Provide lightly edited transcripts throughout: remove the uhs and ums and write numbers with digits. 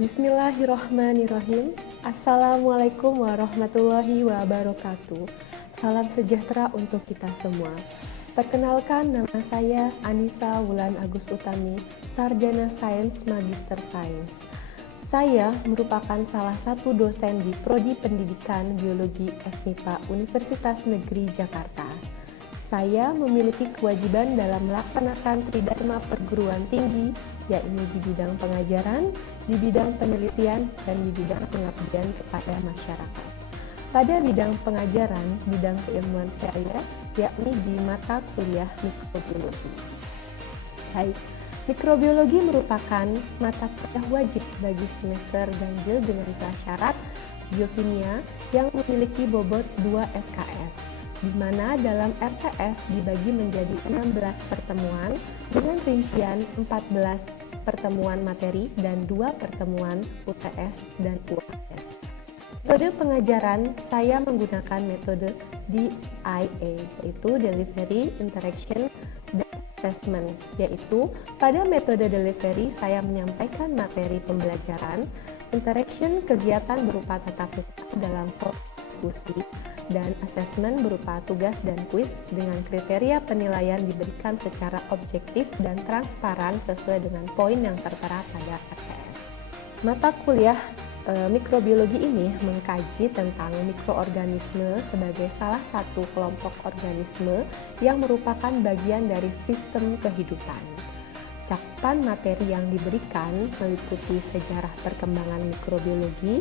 Bismillahirrahmanirrahim. Assalamualaikum warahmatullahi wabarakatuh. Salam sejahtera untuk kita semua. Perkenalkan, nama saya Anissa Wulan Agus Utami, Sarjana Sains Magister Sains. Saya merupakan salah satu dosen di Prodi Pendidikan Biologi FMIPA Universitas Negeri Jakarta. Saya memiliki kewajiban dalam melaksanakan tridharma perguruan tinggi, yakni di bidang pengajaran, di bidang penelitian, dan di bidang pengabdian kepada masyarakat. Pada bidang pengajaran, bidang keilmuan saya, yakni di mata kuliah mikrobiologi. Baik, mikrobiologi merupakan mata kuliah wajib bagi semester ganjil dengan prasyarat biokimia yang memiliki bobot 2 SKS. Di mana dalam RTS dibagi menjadi 16 pertemuan dengan rincian 14 pertemuan materi dan 2 pertemuan UTS dan UAS. Metode pengajaran saya menggunakan metode DIA, yaitu Delivery, Interaction, dan Assessment, yaitu pada metode delivery saya menyampaikan materi pembelajaran, interaction kegiatan berupa tatap muka dalam diskusi, dan asesmen berupa tugas dan kuis dengan kriteria penilaian diberikan secara objektif dan transparan sesuai dengan poin yang tertera pada RTS. Mata kuliah mikrobiologi ini mengkaji tentang mikroorganisme sebagai salah satu kelompok organisme yang merupakan bagian dari sistem kehidupan. Cakupan materi yang diberikan meliputi sejarah perkembangan mikrobiologi,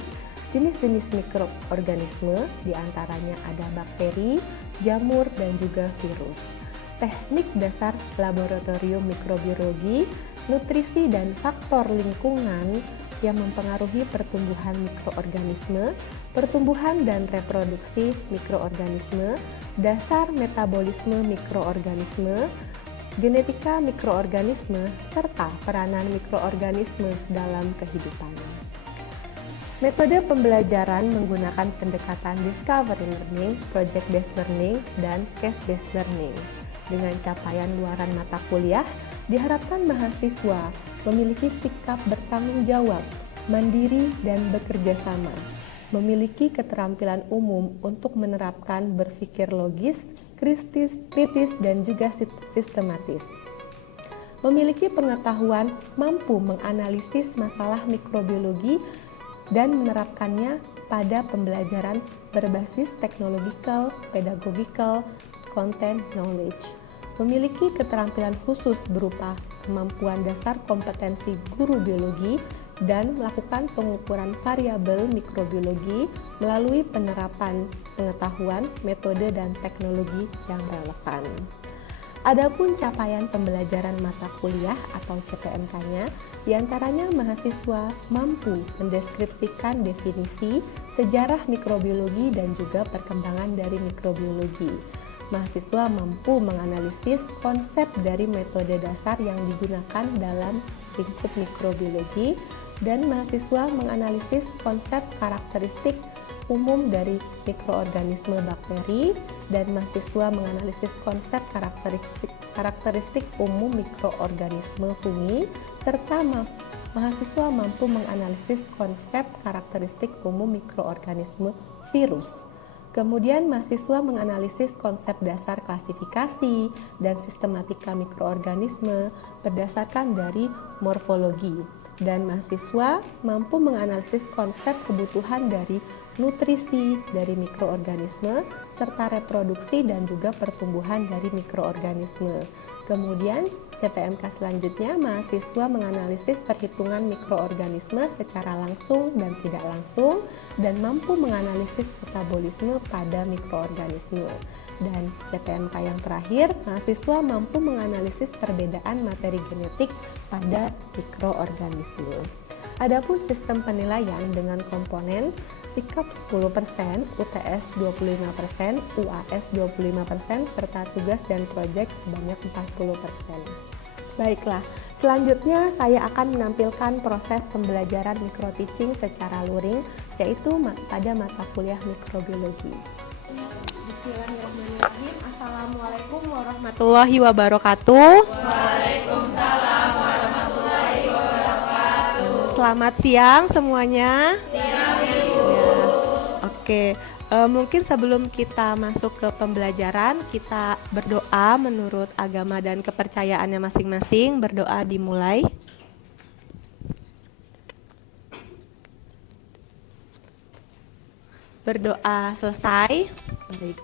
jenis-jenis mikroorganisme, diantaranya ada bakteri, jamur, dan juga virus. Teknik dasar laboratorium mikrobiologi, nutrisi dan faktor lingkungan yang mempengaruhi pertumbuhan mikroorganisme, pertumbuhan dan reproduksi mikroorganisme, dasar metabolisme mikroorganisme, genetika mikroorganisme, serta peranan mikroorganisme dalam kehidupan. Metode pembelajaran menggunakan pendekatan Discovery Learning, Project Based Learning, dan Case Based Learning. Dengan capaian luaran mata kuliah, diharapkan mahasiswa memiliki sikap bertanggung jawab, mandiri, dan bekerja sama, memiliki keterampilan umum untuk menerapkan berpikir logis, kritis, dan juga sistematis. Memiliki pengetahuan mampu menganalisis masalah mikrobiologi dan menerapkannya pada pembelajaran berbasis technological, pedagogical, content knowledge. Memiliki keterampilan khusus berupa kemampuan dasar kompetensi guru biologi dan melakukan pengukuran variabel mikrobiologi melalui penerapan pengetahuan, metode, dan teknologi yang relevan. Adapun capaian pembelajaran mata kuliah atau CPMK-nya, diantaranya mahasiswa mampu mendeskripsikan definisi, sejarah mikrobiologi, dan juga perkembangan dari mikrobiologi. Mahasiswa mampu menganalisis konsep dari metode dasar yang digunakan dalam lingkup mikrobiologi, dan mahasiswa menganalisis konsep karakteristik umum dari mikroorganisme bakteri, dan mahasiswa menganalisis konsep karakteristik umum mikroorganisme fungi, serta mahasiswa mampu menganalisis konsep karakteristik umum mikroorganisme virus. Kemudian mahasiswa menganalisis konsep dasar klasifikasi dan sistematika mikroorganisme berdasarkan dari morfologi, dan mahasiswa mampu menganalisis konsep kebutuhan dari nutrisi dari mikroorganisme serta reproduksi dan juga pertumbuhan dari mikroorganisme. Kemudian CPMK selanjutnya mahasiswa menganalisis perhitungan mikroorganisme secara langsung dan tidak langsung dan mampu menganalisis metabolisme pada mikroorganisme. Dan CPMK yang terakhir, mahasiswa mampu menganalisis perbedaan materi genetik pada mikroorganisme. Adapun sistem penilaian dengan komponen sikap 10%, UTS 25%, UAS 25%, serta tugas dan proyek sebanyak 40%. Baiklah, selanjutnya saya akan menampilkan proses pembelajaran microteaching secara luring, yaitu pada mata kuliah mikrobiologi. Bismillahirrahmanirrahim. Assalamualaikum warahmatullahi wabarakatuh. Waalaikumsalam warahmatullahi wabarakatuh. Selamat siang semuanya. Siang, Ibu. Ya, oke. Mungkin sebelum kita masuk ke pembelajaran, kita berdoa menurut agama dan kepercayaannya masing-masing. Berdoa dimulai. Berdoa selesai. Baik.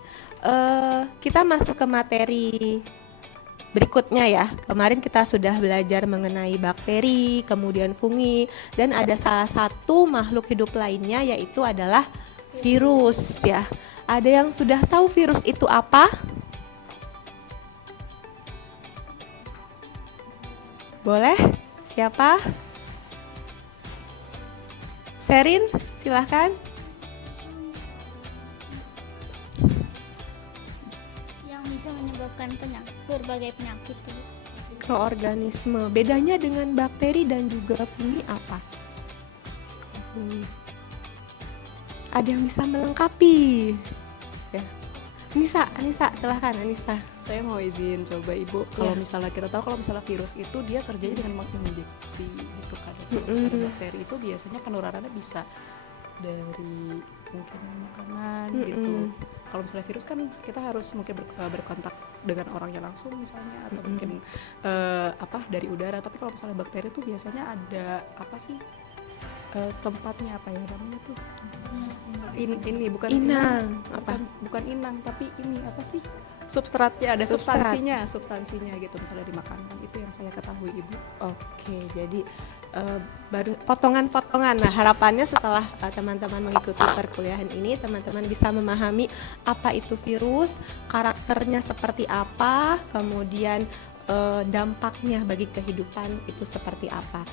Kita masuk ke materi berikutnya ya. Kemarin kita sudah belajar mengenai bakteri, kemudian fungi, dan ada salah satu makhluk hidup lainnya yaitu adalah virus ya. Ada yang sudah tahu virus itu apa? Boleh? Siapa? Sherin, silahkan. Yang bisa menyebabkan berbagai penyakit. Mikroorganisme. Bedanya dengan bakteri dan juga fungi apa? Ada yang bisa melengkapi? Ya. Anissa, silahkan Anissa. Saya mau izin coba Ibu, kalau misalnya kita tahu kalau misalnya virus itu dia kerjanya dengan menginjeksi gitu kan. Misalnya bakteri itu biasanya penularannya bisa dari mungkin makanan gitu. Kalau misalnya virus kan kita harus mungkin berkontak dengan orangnya langsung misalnya atau mungkin dari udara. Tapi kalau misalnya bakteri itu biasanya ada apa sih tempatnya apa ya namanya tuh? Ini bukan inang, bukan inang tapi ini apa sih? Substratnya, ada substansinya gitu misalnya di makanan. Itu yang saya ketahui Ibu. Oke, jadi baru potongan-potongan. Nah, harapannya setelah teman-teman mengikuti perkuliahan ini, teman-teman bisa memahami apa itu virus, karakternya seperti apa, kemudian dampaknya bagi kehidupan itu seperti apa.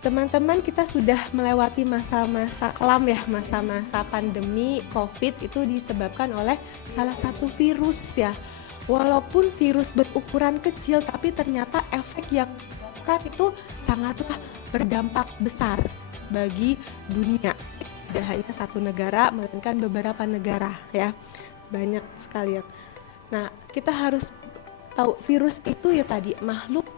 Teman-teman, kita sudah melewati masa-masa kelam ya, masa-masa pandemi COVID itu disebabkan oleh salah satu virus ya. Walaupun virus berukuran kecil, tapi ternyata efek yang kan itu sangatlah berdampak besar bagi dunia. Tidak hanya satu negara, melainkan beberapa negara ya. Banyak sekali yang. Nah, kita harus tahu virus itu ya tadi makhluk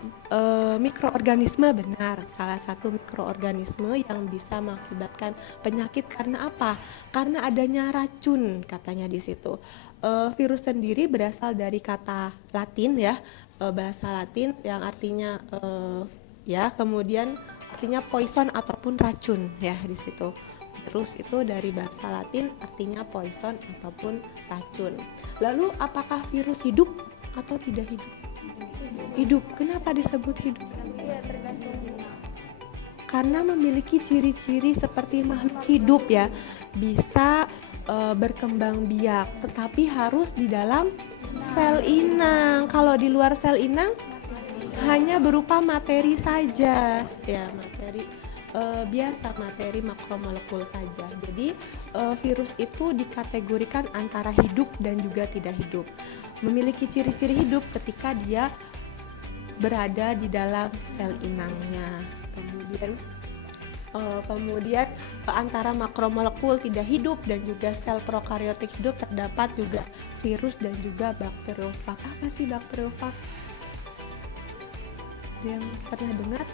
mikroorganisme, benar, salah satu mikroorganisme yang bisa mengakibatkan penyakit. Karena apa? Karena adanya racun katanya di situ. Virus sendiri berasal dari kata Latin ya, bahasa Latin yang artinya kemudian artinya poison ataupun racun ya di situ. Virus itu dari bahasa Latin artinya poison ataupun racun. Lalu apakah virus hidup atau tidak hidup? Hidup. Kenapa disebut hidup? Karena memiliki ciri-ciri seperti makhluk hidup ya, bisa berkembang biak, tetapi harus di dalam sel inang. Kalau di luar sel inang hanya berupa materi saja ya, materi biasa, materi makromolekul saja. Jadi virus itu dikategorikan antara hidup dan juga tidak hidup. Memiliki ciri-ciri hidup ketika dia berada di dalam sel inangnya. Kemudian antara makromolekul tidak hidup dan juga sel prokariotik hidup terdapat juga virus dan juga bakteriofag. Apa sih bakteriofag? Ada yang pernah dengar?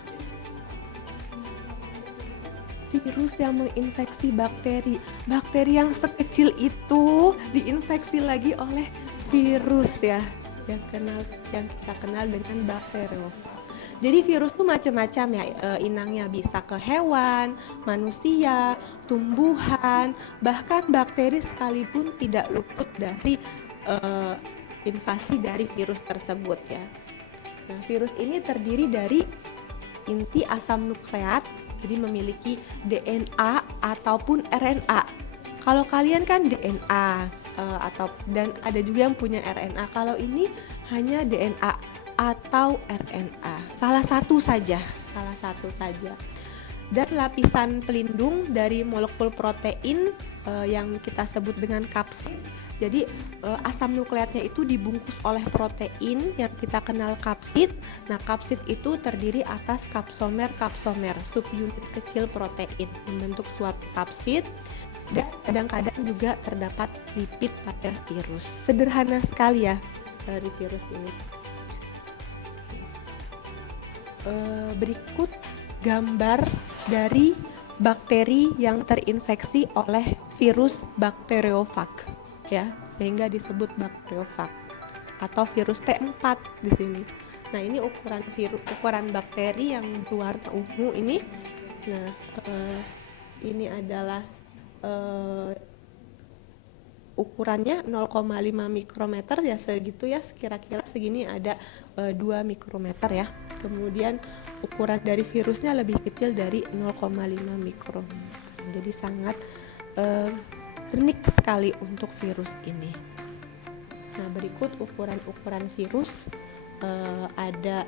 Virus yang menginfeksi bakteri. Bakteri yang sekecil itu diinfeksi lagi oleh virus ya, yang kita kenal dengan bakteriofag. Jadi virus tuh macam-macam ya, inangnya bisa ke hewan, manusia, tumbuhan, bahkan bakteri sekalipun tidak luput dari invasi dari virus tersebut ya. Nah, virus ini terdiri dari inti asam nukleat, jadi memiliki DNA ataupun RNA. Kalau kalian kan DNA dan ada juga yang punya RNA. Kalau ini hanya DNA atau RNA. Salah satu saja. Dan lapisan pelindung dari molekul protein yang kita sebut dengan kapsid. Jadi asam nukleatnya itu dibungkus oleh protein yang kita kenal kapsid. Nah, kapsid itu terdiri atas kapsomer, subunit kecil protein membentuk suatu kapsid. Dan kadang-kadang juga terdapat lipid pada virus. Sederhana sekali ya dari virus ini. Berikut gambar dari bakteri yang terinfeksi oleh virus bakteriofag, ya, sehingga disebut bakteriofag atau virus T4 di sini. Nah, ini ukuran bakteri yang berwarna ungu ini. Nah, ini adalah ukurannya 0,5 mikrometer ya, segitu ya, kira-kira segini ada 2 mikrometer ya. Kemudian ukuran dari virusnya lebih kecil dari 0,5 mikrometer. Jadi sangat unik sekali untuk virus ini. Nah, berikut ukuran virus. Ada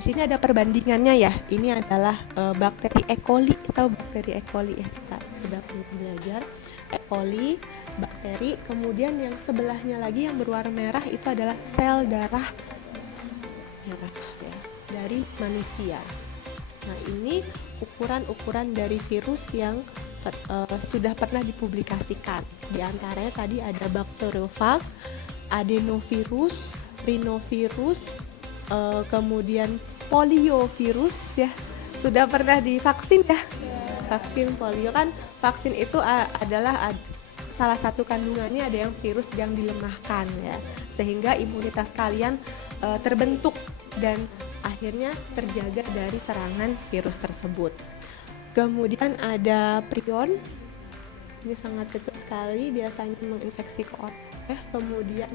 di sini ada perbandingannya ya. Ini adalah bakteri E. coli atau bakteri E. coli ya, kita sudah pernah belajar E. coli, bakteri. Kemudian yang sebelahnya lagi yang berwarna merah itu adalah sel darah merah ya, dari manusia. Nah, ini ukuran-ukuran dari virus yang sudah pernah dipublikasikan. Di antaranya tadi ada bakteriofag, adenovirus, rhinovirus, kemudian poliovirus ya, sudah pernah divaksin ya. Vaksin polio kan, vaksin itu adalah salah satu kandungannya ada yang virus yang dilemahkan ya, sehingga imunitas kalian terbentuk dan akhirnya terjaga dari serangan virus tersebut. Kemudian ada prion, ini sangat kecil sekali, biasanya menginfeksi ke otak ya. Kemudian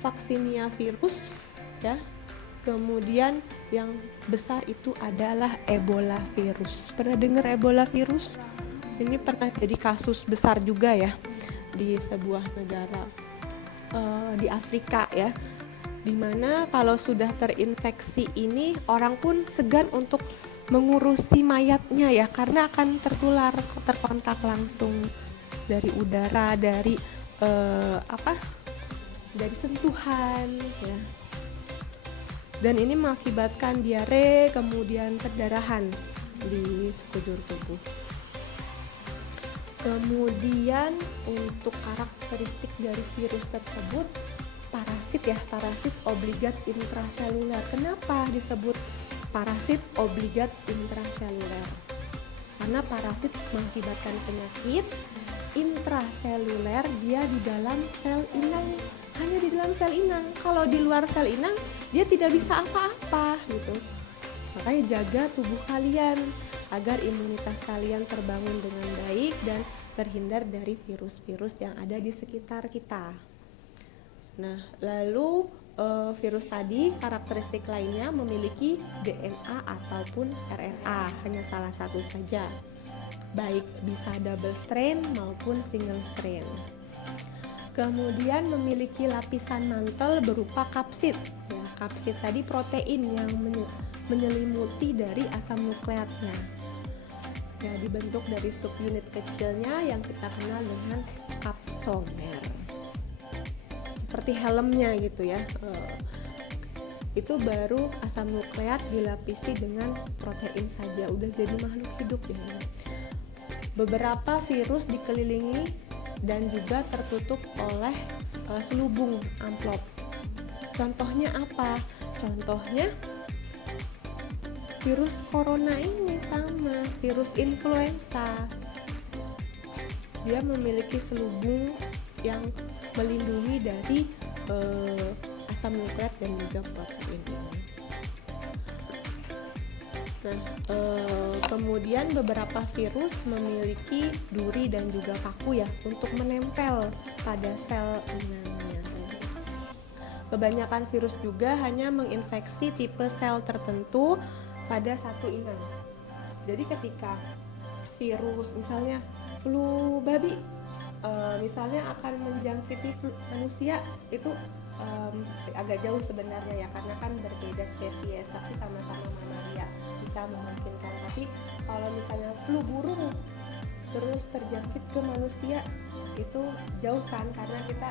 vaksinia virus ya. Kemudian yang besar itu adalah Ebola virus. Pernah dengar Ebola virus? Ini pernah jadi kasus besar juga ya di sebuah negara di Afrika ya, dimana kalau sudah terinfeksi ini orang pun segan untuk mengurusi mayatnya ya, karena akan terkontak langsung dari udara, dari dari sentuhan ya. Dan ini mengakibatkan diare, kemudian perdarahan di sekujur tubuh. Kemudian untuk karakteristik dari virus tersebut, parasit ya, parasit obligat intraseluler. Kenapa disebut parasit obligat intraseluler? Karena parasit mengakibatkan penyakit intraseluler, dia di dalam sel inang, hanya di dalam sel inang. Kalau di luar sel inang dia tidak bisa apa-apa gitu. Makanya jaga tubuh kalian agar imunitas kalian terbangun dengan baik dan terhindar dari virus-virus yang ada di sekitar kita. Nah, lalu virus tadi karakteristik lainnya memiliki DNA ataupun RNA, hanya salah satu saja, baik bisa double strain maupun single strain. Kemudian memiliki lapisan mantel berupa kapsid ya, kapsid tadi protein yang menyelimuti dari asam nukleatnya ya, dibentuk dari subunit kecilnya yang kita kenal dengan kapsomer, seperti helmnya gitu ya. Itu baru asam nukleat dilapisi dengan protein saja udah jadi makhluk hidup ya. Beberapa virus dikelilingi dan juga tertutup oleh selubung amplop. Contohnya apa? Contohnya virus corona ini sama virus influenza. Dia memiliki selubung yang melindungi dari asam nukleat dan juga protein ini. Nah, kemudian beberapa virus memiliki duri dan juga paku ya untuk menempel pada sel inangnya. Kebanyakan virus juga hanya menginfeksi tipe sel tertentu pada satu inang. Jadi ketika virus misalnya flu babi misalnya akan menjangkiti manusia, itu agak jauh sebenarnya ya, karena kan berbeda spesies tapi sama-sama malaria, bisa memungkinkan. Tapi kalau misalnya flu burung terus terjangkit ke manusia, itu jauh kan, karena kita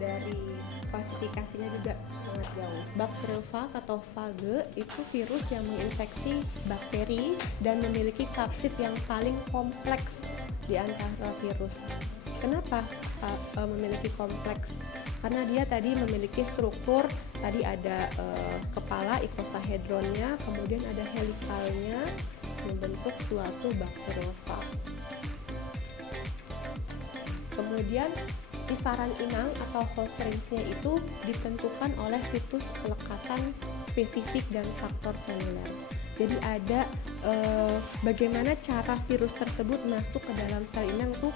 dari klasifikasinya juga sangat jauh. Bakteriofag atau fage itu virus yang menginfeksi bakteri dan memiliki kapsid yang paling kompleks di antara virus. Kenapa memiliki kompleks? Karena dia tadi memiliki struktur, tadi ada kepala ikosahedronnya, kemudian ada helikalnya, membentuk suatu bakteriofag. Kemudian kisaran inang atau host range-nya itu ditentukan oleh situs pelekatan spesifik dan faktor seluler. Jadi ada bagaimana cara virus tersebut masuk ke dalam sel inang tuh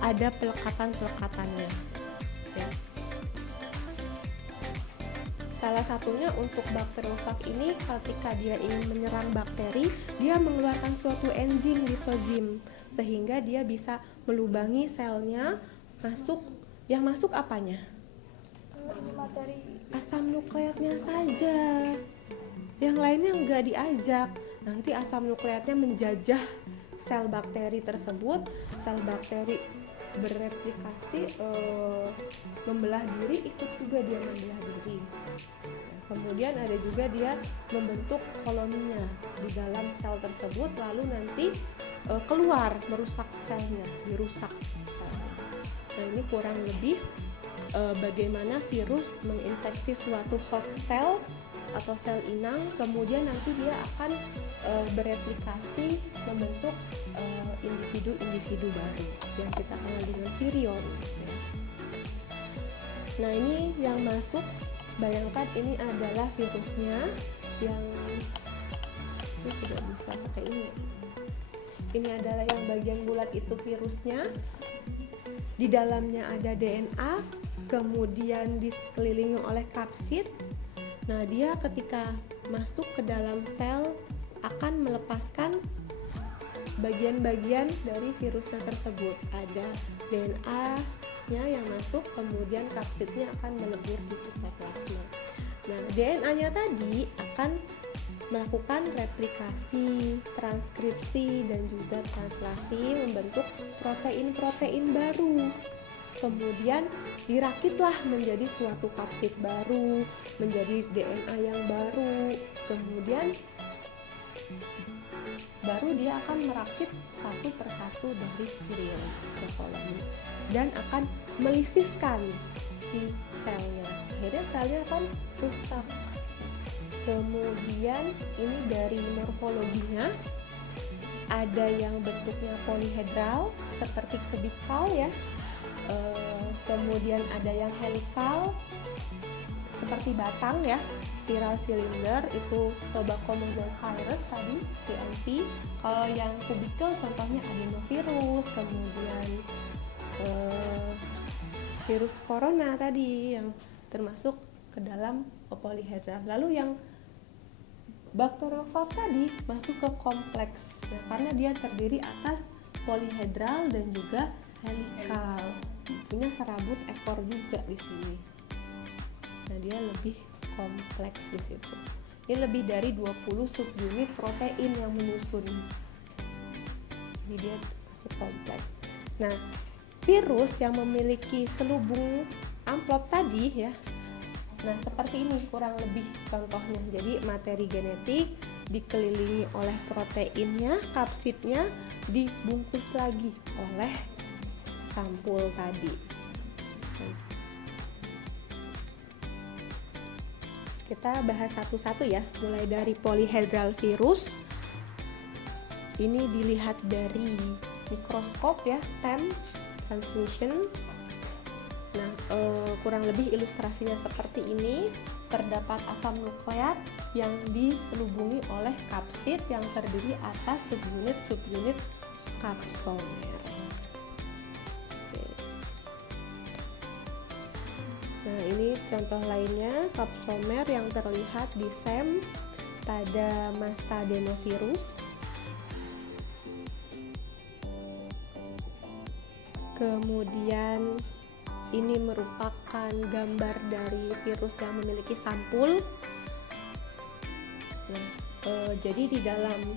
ada pelekatan-pelekatannya. Ya. Salah satunya untuk bakteriofag ini ketika dia ingin menyerang bakteri, dia mengeluarkan suatu enzim lisozim sehingga dia bisa melubangi selnya, yang masuk apanya? Asam nukleatnya saja. Yang lainnya enggak diajak. Nanti asam nukleatnya menjajah sel bakteri tersebut, sel bakteri bereplikasi, membelah diri, ikut juga dia membelah diri. Kemudian ada juga dia membentuk koloninya di dalam sel tersebut, lalu nanti keluar merusak selnya, dirusak selnya. Nah, ini kurang lebih bagaimana virus menginfeksi suatu host cell atau sel inang, kemudian nanti dia akan bereplikasi membentuk individu-individu baru yang kita kenal dengan virion. Ya. Nah, ini yang masuk, bayangkan ini adalah virusnya yang ini tidak bisa pakai ini. Ini adalah yang bagian bulat itu virusnya. Di dalamnya ada DNA, kemudian dikelilingi oleh kapsid. Nah, dia ketika masuk ke dalam sel akan melepaskan bagian-bagian dari virusnya tersebut. Ada DNA-nya yang masuk, kemudian kapsidnya akan melebur di sitoplasma. Nah, DNA-nya tadi akan melakukan replikasi, transkripsi, dan juga translasi membentuk protein-protein baru. Kemudian dirakitlah menjadi suatu kapsid baru, menjadi DNA yang baru. Kemudian baru dia akan merakit satu persatu dari virion koloni dan akan melisiskan si selnya. Akhirnya selnya akan rusak. Kemudian ini dari morfologinya, ada yang bentuknya polihedral seperti kubikal ya, kemudian ada yang helikal seperti batang ya, spiral silinder itu tobacco monovirus tadi TMV. Kalau yang kubikal contohnya adenovirus, kemudian virus corona tadi yang termasuk ke dalam polihedral. Lalu yang bakteriofag tadi masuk ke kompleks, nah, karena dia terdiri atas polihedral dan juga helikal. Punya serabut ekor juga di sini. Nah, dia lebih kompleks di situ. Ini lebih dari 20 subunit protein yang menyusun. Jadi dia masih kompleks. Nah, virus yang memiliki selubung amplop tadi ya. Nah, seperti ini kurang lebih contohnya. Jadi materi genetik dikelilingi oleh proteinnya, kapsidnya dibungkus lagi oleh sampul tadi. Kita bahas satu-satu ya, mulai dari polyhedral virus. Ini dilihat dari mikroskop ya, TEM, transmission. Nah, kurang lebih ilustrasinya seperti ini. Terdapat asam nukleat yang diselubungi oleh kapsid yang terdiri atas subunit kapsomer. Oke. Nah, ini contoh lainnya kapsomer yang terlihat di SEM pada mastadenovirus. Kemudian ini merupakan gambar dari virus yang memiliki sampul. Nah, jadi di dalam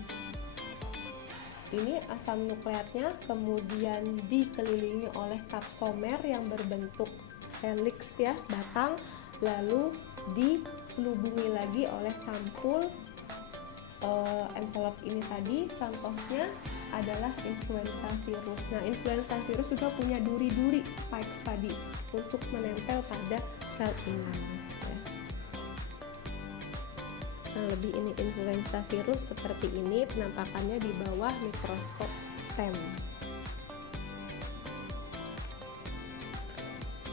ini asam nukleatnya kemudian dikelilingi oleh kapsomer yang berbentuk helix ya, batang, lalu diselubungi lagi oleh sampul envelop ini tadi. Contohnya adalah influenza virus. Nah, influenza virus juga punya duri-duri spikes tadi untuk menempel pada sel inang. Ya. Kurang lebih ini influenza virus seperti ini penampakannya di bawah mikroskop TEM.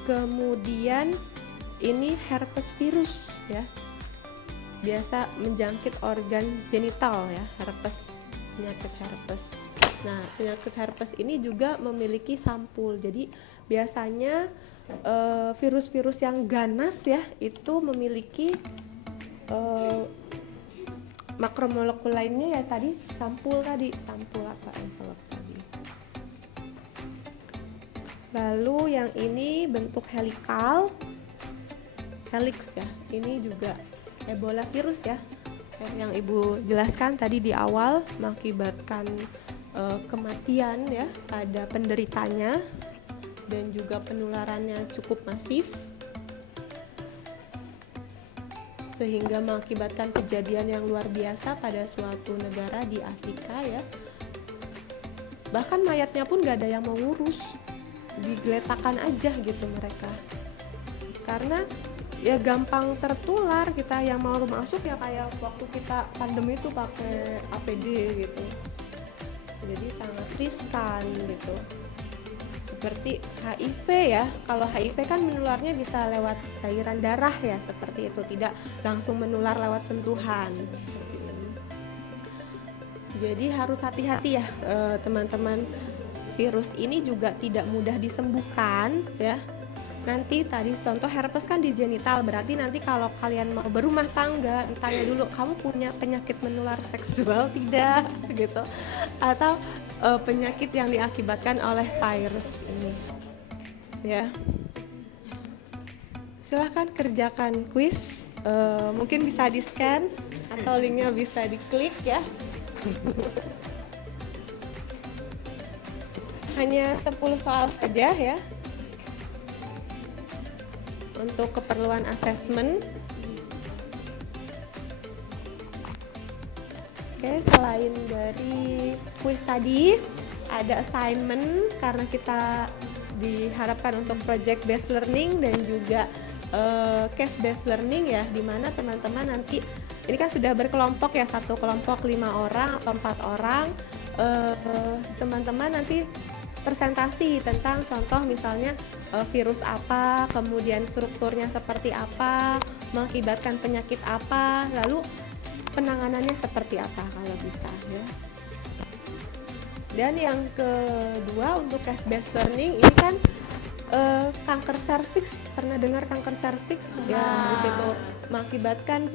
Kemudian ini herpes virus ya, biasa menjangkit organ genital ya, herpes, penyakit herpes. Nah, penyakit herpes ini juga memiliki sampul. Jadi biasanya virus-virus yang ganas ya itu memiliki makromolekul lainnya ya tadi, sampul atau envelope tadi. Lalu yang ini bentuk helikal, helix ya, ini juga Ebola virus ya, yang Ibu jelaskan tadi di awal, mengakibatkan kematian ya pada penderitanya dan juga penularannya cukup masif sehingga mengakibatkan kejadian yang luar biasa pada suatu negara di Afrika ya. Bahkan mayatnya pun gak ada yang mau ngurus, digeletakkan aja gitu mereka, karena ya gampang tertular. Kita yang mau masuk ya kayak waktu kita pandemi itu pakai APD gitu, jadi sangat riskan gitu. Seperti HIV ya, kalau HIV kan menularnya bisa lewat cairan darah ya, seperti itu, tidak langsung menular lewat sentuhan seperti ini. Jadi harus hati-hati ya teman-teman. Virus ini juga tidak mudah disembuhkan ya. Nanti tadi contoh herpes kan di genital, berarti nanti kalau kalian mau berumah tangga tanya dulu, kamu punya penyakit menular seksual tidak gitu, atau penyakit yang diakibatkan oleh virus ini ya. Silahkan kerjakan kuis, mungkin bisa di scan atau linknya bisa diklik ya. Hanya 10 soal saja ya untuk keperluan asesmen. Oke, selain dari kuis tadi ada assignment, karena kita diharapkan untuk project based learning dan juga case based learning ya, dimana teman-teman nanti ini kan sudah berkelompok ya, satu kelompok 5 orang atau 4 orang, teman-teman nanti presentasi tentang contoh misalnya virus apa, kemudian strukturnya seperti apa, mengakibatkan penyakit apa, lalu penanganannya seperti apa kalau bisa ya. Dan yang kedua untuk case based learning ini kan kanker serviks, pernah dengar kanker serviks ya, di situ mengakibatkan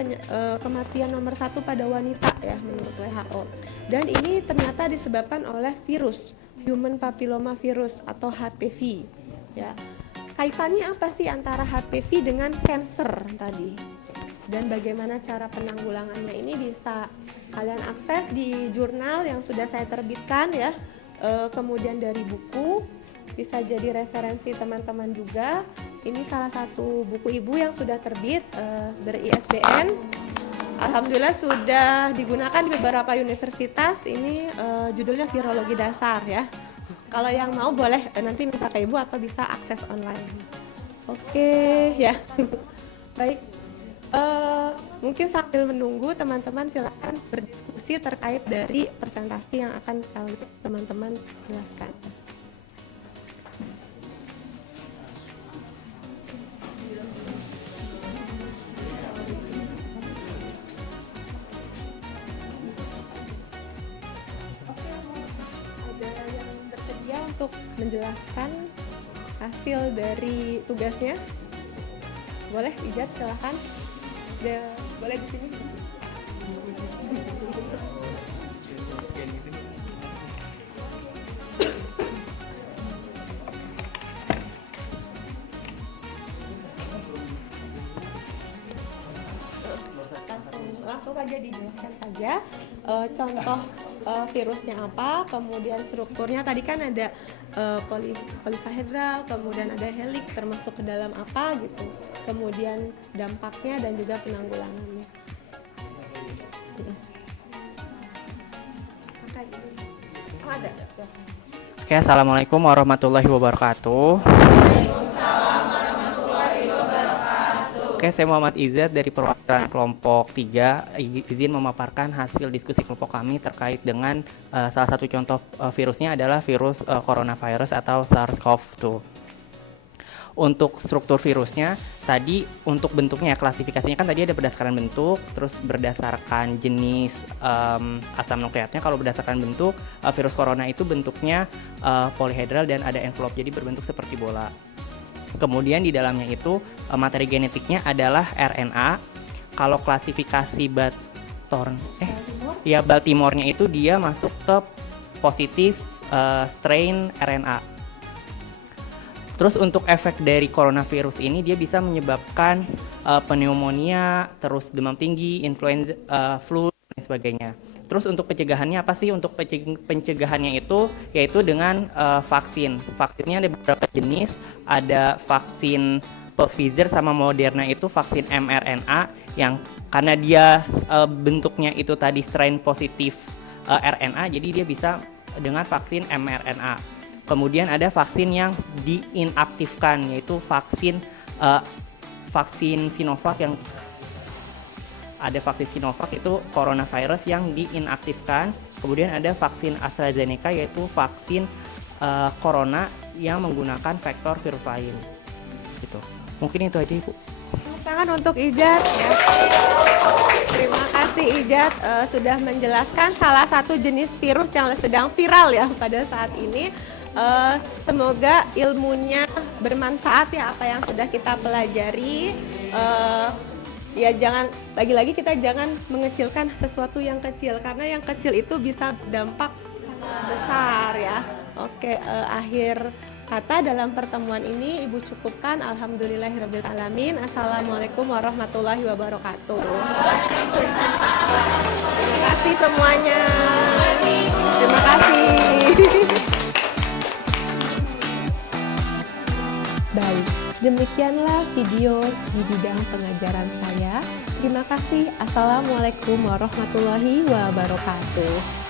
kematian nomor 1 pada wanita ya menurut WHO. Dan ini ternyata disebabkan oleh virus Human Papilloma Virus atau HPV ya. Kaitannya apa sih antara HPV dengan cancer tadi? Dan bagaimana cara penanggulangannya ini bisa kalian akses di jurnal yang sudah saya terbitkan ya. Kemudian dari buku bisa jadi referensi teman-teman juga. Ini salah satu buku Ibu yang sudah terbit ber-ISBN. Alhamdulillah sudah digunakan di beberapa universitas. Ini judulnya Virologi Dasar ya. Kalau yang mau boleh nanti minta ke Ibu atau bisa akses online. Oke ya. Baik. Mungkin sambil menunggu teman-teman silakan berdiskusi terkait dari presentasi yang akan teman-teman jelaskan. Untuk menjelaskan hasil dari tugasnya, boleh Ijat silahkan. Boleh di sini. Langsung saja dijelaskan saja contoh virusnya apa, kemudian strukturnya tadi kan ada polisahedral, kemudian ada helix termasuk ke dalam apa gitu, kemudian dampaknya dan juga penanggulangannya. Ada. Oke, assalamualaikum warahmatullahi wabarakatuh. Oke, saya Muhammad Izzat dari perwakilan kelompok 3. Izin memaparkan hasil diskusi kelompok kami terkait dengan salah satu contoh virusnya adalah virus coronavirus atau SARS-CoV-2. Untuk struktur virusnya, tadi untuk bentuknya, klasifikasinya kan tadi ada berdasarkan bentuk, terus berdasarkan jenis asam nukleatnya. Kalau berdasarkan bentuk, virus corona itu bentuknya polyhedral dan ada envelope, jadi berbentuk seperti bola. Kemudian di dalamnya itu materi genetiknya adalah RNA. Kalau klasifikasi Baltimore-nya itu dia masuk ke positif strain RNA. Terus untuk efek dari coronavirus ini dia bisa menyebabkan pneumonia, terus demam tinggi, influenza, flu dan sebagainya. Terus untuk pencegahannya apa sih? Untuk pencegahannya itu yaitu dengan vaksin. Vaksinnya ada beberapa jenis, ada vaksin Pfizer sama Moderna itu vaksin mRNA yang karena dia bentuknya itu tadi strain positif RNA, jadi dia bisa dengan vaksin mRNA. Kemudian ada vaksin yang diinaktifkan, yaitu vaksin Sinovac yang ada vaksin Sinovac itu coronavirus yang diinaktifkan. Kemudian ada vaksin AstraZeneca yaitu vaksin corona yang menggunakan vektor virus lain. Gitu. Mungkin itu aja, Ibu. Tangan untuk Ijat ya. Terima kasih Ijat sudah menjelaskan salah satu jenis virus yang sedang viral ya pada saat ini. Semoga ilmunya bermanfaat ya apa yang sudah kita pelajari. Ya jangan, lagi-lagi kita jangan mengecilkan sesuatu yang kecil karena yang kecil itu bisa berdampak besar ya. Oke, akhir kata dalam pertemuan ini Ibu cukupkan. Alhamdulillahirabbil alamin. Assalamualaikum warahmatullahi wabarakatuh. Terima kasih semuanya. Terima kasih. Baik, demikianlah video di bidang pengajaran saya. Terima kasih. Assalamualaikum warahmatullahi wabarakatuh.